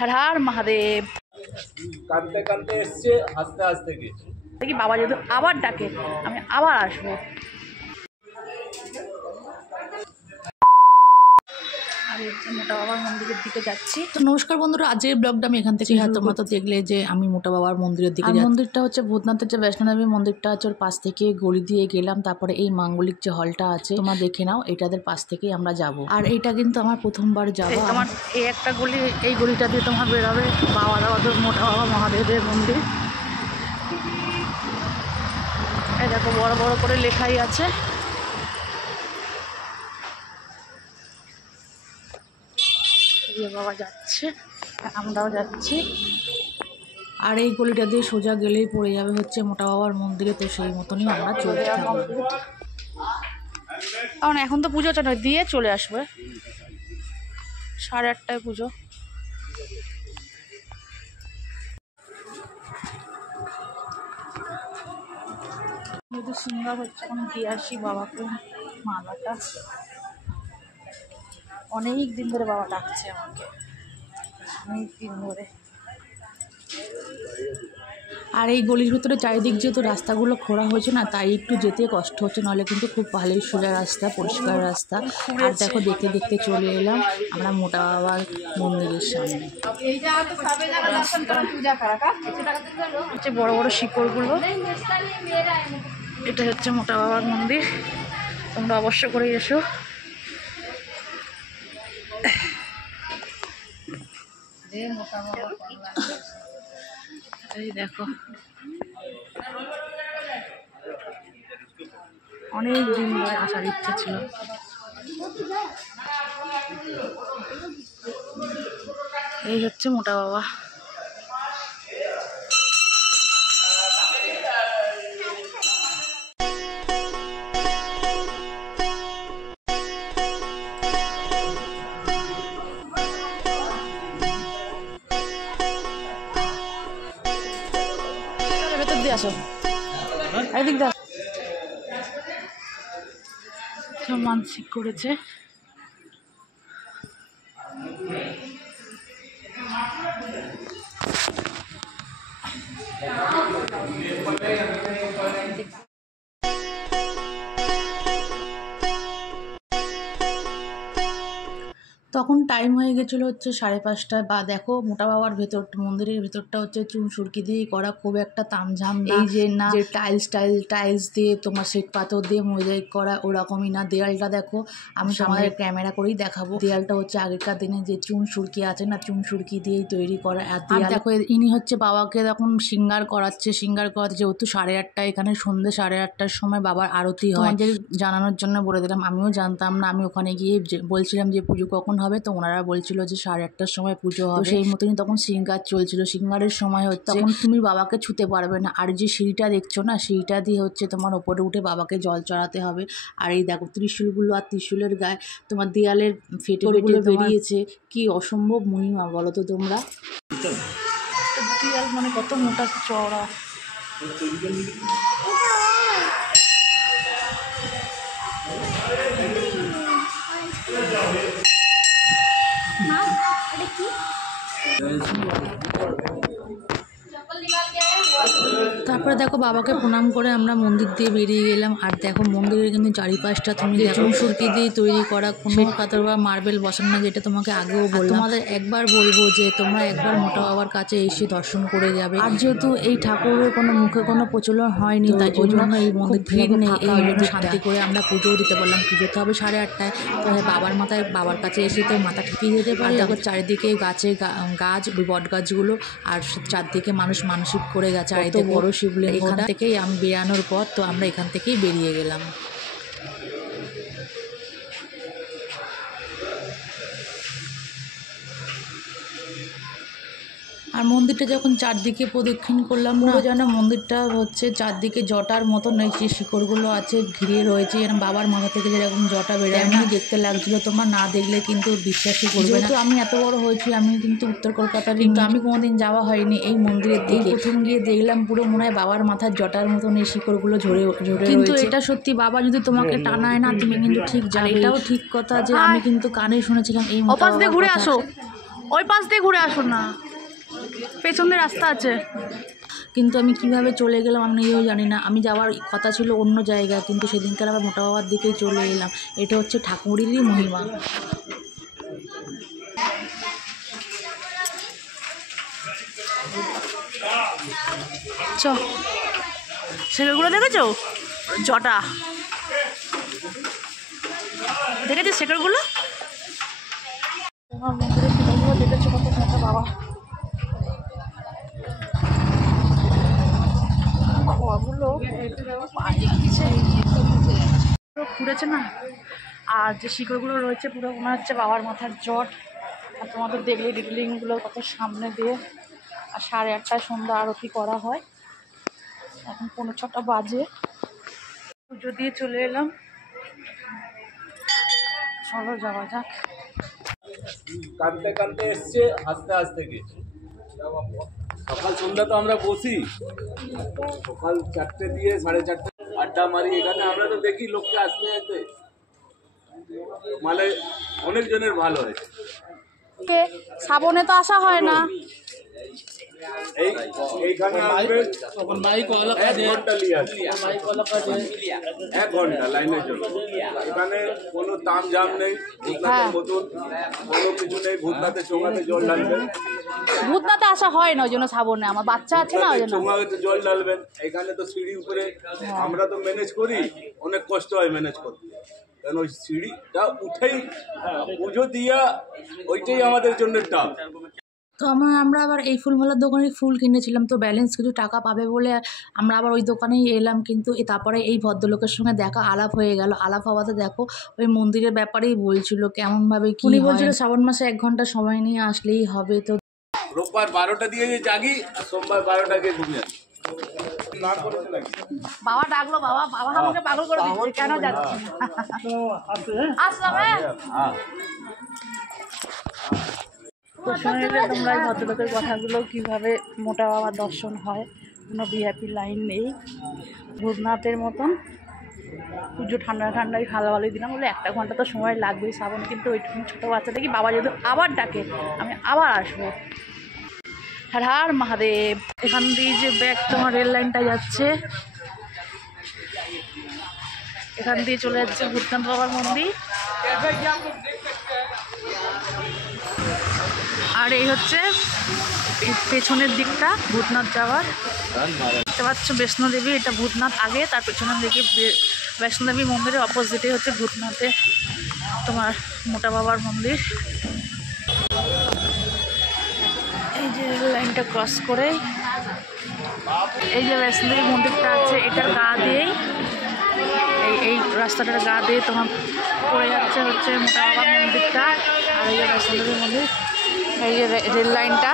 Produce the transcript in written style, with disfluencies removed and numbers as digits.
हर हर महादेव। কাঁদতে কাঁদতে এসছে, হাসতে হাসতে গেছে। দেখি বাবা যদি আবার ডাকে আমি আবার আসবো। মোটা বাবার মন্দিরের দিকে যাচ্ছি। তো নমস্কার বন্ধুরা, আজকের ব্লগটা আমি এখান থেকে তোমরা তো দেখলে যে আমি মোটা বাবার মন্দিরের দিকে যাচ্ছি। মন্দিরটা হচ্ছে ভূতনাথের যে বৈষ্ণবদেবী মন্দিরটা আছে ওর পাশ থেকে গলি দিয়ে গেলাম, তারপরে এই মাঙ্গলিক যে হলটা আছে তোমরা দেখে নাও, এটাদের পাশ থেকেই আমরা যাব। আর এইটা কিন্তু আমার প্রথমবার যাবো। তোমার এই একটা গলি, এই গলিটা দিয়ে তোমার বেরোবে বাবা দাবাদের মোটা বাবা মহাদেবের মন্দির। এই দেখো বড় বড় করে লেখাই আছে। বাবা যাচ্ছে, আমরাও যাচ্ছি। আর এই গলিটা দিয়ে সোজা গেলেই পড়ে যাবে হচ্ছে মোটা বাবার মন্দিরে। তো সেই মতনই আমরা চলে যাবো, কারণ এখন তো পুজোটা নয়, দিয়ে চলে আসবে। 8:30টায় পুজো। যদি সিঙ্গার হচ্ছে এখন দিয়ে আসি বাবাকে মালাটা। অনেক দিন ধরে বাবা ডাকছে আমাকে, অনেক দিন ধরে। আর এই গলির ভিতরে চারিদিক যেহেতু রাস্তাগুলো খোঁড়া হয়েছে না, তাই একটু যেতে কষ্ট হচ্ছে, নাহলে কিন্তু খুব ভালোই সোজা রাস্তা, পরিষ্কার রাস্তা। আর দেখো দেখতে দেখতে চলে এলাম আমরা মোটা বাবার মন্দিরের সামনে। হচ্ছে বড় বড় শিকড়গুলো, এটা হচ্ছে মোটা বাবার মন্দির। তোমরা অবশ্য করে এসো। এই দেখো অনেক দিন ধরে আসার ইচ্ছা ছিল। এই হচ্ছে মোটা বাবা। আসো এদিক দাও। সব মানসিক করেছে। তখন টাইম হয়ে গেছিলো হচ্ছে 5:30। বা দেখো মোটা বাবার ভেতর মন্দিরের ভেতরটা হচ্ছে চুন সুরকি দিয়েই করা, খুব একটা তামঝাম এই যে না যে টাইলস দিয়ে তোমার শ্বেত পাথর দিয়ে মোজাইক করা ওরকমই না। দেয়ালটা দেখো, আমি আমাদের ক্যামেরা করেই দেখাবো। দেয়ালটা হচ্ছে আগেকার দিনে যে চুন সুরকি আছে না, চুন সুরকি দিয়েই তৈরি করা। আর দেখো ইনি হচ্ছে বাবাকে তখন সিঙ্গার করাচ্ছে যেহেতু 8:30 এখানে সন্ধ্যে 8:30টার সময় বাবার আরতি হয়। আমাদের জানানোর জন্য বলে দিলাম, আমিও জানতাম না। আমি ওখানে গিয়ে বলছিলাম যে পুজো কখন হবে, তো ওনারা বলছিল যে 8:30টার সময় পুজো হবে। সেই মতনই তখন সিঙ্গার চলছিল। সিঙ্গারের সময় হচ্ছে তখন তুমি বাবাকে ছুতে পারবে না। আর যে সিঁড়িটা দেখছো না, সিঁড়িটা দিয়ে হচ্ছে তোমার ওপরে উঠে বাবাকে জল চড়াতে হবে। আর এই দেখো ত্রিশূলগুলো, আর ত্রিশূলের গায়ে তোমার দেয়ালের ফেটে বেরিয়েছে। কি অসম্ভব মহিমা বলো তো তোমরা। দেয়াল মানে কত মোটা চওড়া। তারপরে দেখো বাবাকে প্রণাম করে আমরা মন্দির দিয়ে বেরিয়ে গেলাম। আর দেখো মন্দিরের কিন্তু চারিপাশটা তুমি চুন সুরকি দিয়ে তৈরি করা, কোনো পাথর বা মার্বেল বসানো না, যেটা তোমাকে আগেও বললাম। তোমাদের একবার বলবো যে তোমরা একবার মোটা বাবার কাছে এসে দর্শন করে যাবে। আর যেহেতু এই ঠাকুরের কোনো মুখে কোনো প্রচলন হয়নি, তাই ওই জন্য এই মন্দির ভিড় নেই, এই জন্য শান্তি করে আমরা পুজোও দিতে পারলাম। পুজো তো হবে 8:30টায়, তাহলে বাবার কাছে এসে তো মাথা ঠেকিয়ে যেতে পারে। দেখো চারিদিকে গাছ বট গাছগুলো, আর চারদিকে মানুষ মানসিক করে গেছে। আর এতে বড় শিবলিঙ্গ। এখান থেকেই আমি বেরানোর পর তো আমরা এখান থেকেই বেরিয়ে গেলাম। আর মন্দিরটা যখন চারদিকে প্রদক্ষিণ করলাম না, যেন মন্দিরটা হচ্ছে চারদিকে জটার মতন এই যে শিকড়গুলো আছে ঘিরে রয়েছে, যেন বাবার মাথা থেকে যেরকম জটা বেরোয় এমনি দেখতে লাগছিল। তোমার না দেখলে কিন্তু বিশ্বাসই করবে না। আমি এত বড় হয়েছি, আমি কিন্তু উত্তর কলকাতার, কিন্তু আমি কোনোদিন যাওয়া হয়নি এই মন্দিরের দিকে। প্রথম গিয়ে দেখলাম পুরো মনে হয় বাবার মাথার জটার মতন এই শিকড়গুলো ঝরে কিন্তু এটা সত্যি, বাবা যদি তোমাকে টানায় না তুমি কিন্তু ঠিক যাবে। এটাও ঠিক কথা যে আমি কিন্তু কানে শুনেছিলাম এই ঘুরে আসো। ওই পাশ দিয়ে ঘুরে আসুন না, পেছন দিয়ে রাস্তা আছে। কিন্তু আমি কিভাবে চলে গেলাম আমি নিজেও জানি না। আমি যাওয়ার কথা ছিল অন্য জায়গায়, কিন্তু সেদিনকার আবার মোটা বাবার দিকেই চলে এলাম। এটা হচ্ছে ঠাকুরেরই মহিমা। চ শেকড়গুলো দেখেছো? জটা দেখেছিস শেকড়গুলো? তোমার মন্দিরের শেকড়গুলো দেখেছো কত মোটা বাবা। খোয়াগুলো ঘুরেছে না, আর যে শিকড়গুলো রয়েছে পুরো মনে হচ্ছে বাবার মাথার জট। আর তোমাদের দেখলে ডিটেলিংগুলো কত সামনে দিয়ে। আর 8:30টায় সন্ধ্যা আরতি করা হয়। এখন 5:45 বাজে, পুজো দিয়ে চলে এলাম। চলো যাওয়া যাক। কাঁদতে কাঁদতে এসছে, হাসতে হাসতে গেছে। সকাল সন্ধ্যা তো আমরা বসি, সকাল 4টে দিয়ে 4:30 আড্ডা মারি এখানে। আমরা তো দেখি লোককে আসতে যেতে, মানে অনেকজনের ভালো হয়েছে। শ্রাবণে তো আসা হয় না। এইখানে আসবে 1 ঘন্টা নিয়ে আসবে, 1 ঘন্টা লাইনের জন্য। এখানে কোনো তাম জাম নেই, ভূতনাথের মতন কোনো কিছু নেই। ভূতনাথের চোঙাতে জল ঢালবেন। ভূতনাথে আসা হয় না ওই জন্য শ্রাবণে, আমার বাচ্চা আছে না ওই জন্য। চোঙাতে জল ঢালবেন। এখানে তো সিঁড়ি উপরে, আমরা তো ম্যানেজ করি, অনেক কষ্ট হয় ম্যানেজ করতে। কারণ ওই সিঁড়িটা উঠেই পুজো দিয়া, ওইটাই আমাদের জন্য টাফ। তো আমরা আবার এই ফুলমালার দোকানে ফুল কিনেছিলাম, তো ব্যালেন্স কিছু টাকা পাবে বলে আমরা আবার ওই দোকানেই এলাম। কিন্তু তারপরে এই ভদ্রলোকের সঙ্গে দেখা আলাপ হয়ে গেল। আলাপ হওয়াতে দেখো ওই মন্দিরের ব্যাপারেই বলছিল, কেমনভাবে কি বলছিল। শ্রাবণ মাসে 1 ঘন্টা সময় নিয়ে আসলেই হবে। তো রোববার 12টা দিয়ে জাগি, আর সোমবার 12টাকে ঘুমিয়ে আসি। বাবা ডাকলো, বাবা বাবা আমাকে পাগল করে দিচ্ছে, কেন যাচ্ছি আসলাম। তো শুনে নিলে তোমরা এই ভদ্রলোকের কথাগুলো, কিভাবে মোটা বাবার দর্শন হয়। কোনো ভিআইপি লাইন নেই, ভূতনাথের মতন। পুজো ঠান্ডায় ভালো ভালোই দিলাম, বলে 1 ঘন্টা তো সময় লাগবেই শ্রাবণে। কিন্তু ওইটুকু ছোটো বাচ্চা দেখি বাবা যদি আবার ডাকে আমি আবার আসবো। হর হর মহাদেব। এখান দিয়ে যে ব্যাক তোমার রেল লাইনটা যাচ্ছে, এখান দিয়ে চলে যাচ্ছে ভূতনাথ বাবার মন্দির। আর এই হচ্ছে পেছনের দিকটা ভূতনাথ যাওয়ার। দেখতে পাচ্ছ বৈষ্ণোদেবী, এটা ভূতনাথ আগে, তার পেছনের দিকে বৈষ্ণোদেবী মন্দিরের অপোজিটে হচ্ছে ভূতনাথে তোমার মোটা বাবার মন্দির। এই যে রেল লাইনটা ক্রস করে এই যে বৈষ্ণোদেবী মন্দিরটা আছে, এটার গা দিয়েই এই রাস্তাটার গা দিয়ে তোমার পড়ে যাচ্ছে হচ্ছে মোটা বাবার মন্দিরটা। আর এই যে বৈষ্ণোদেবী মন্দির, এই যে রেল লাইনটা।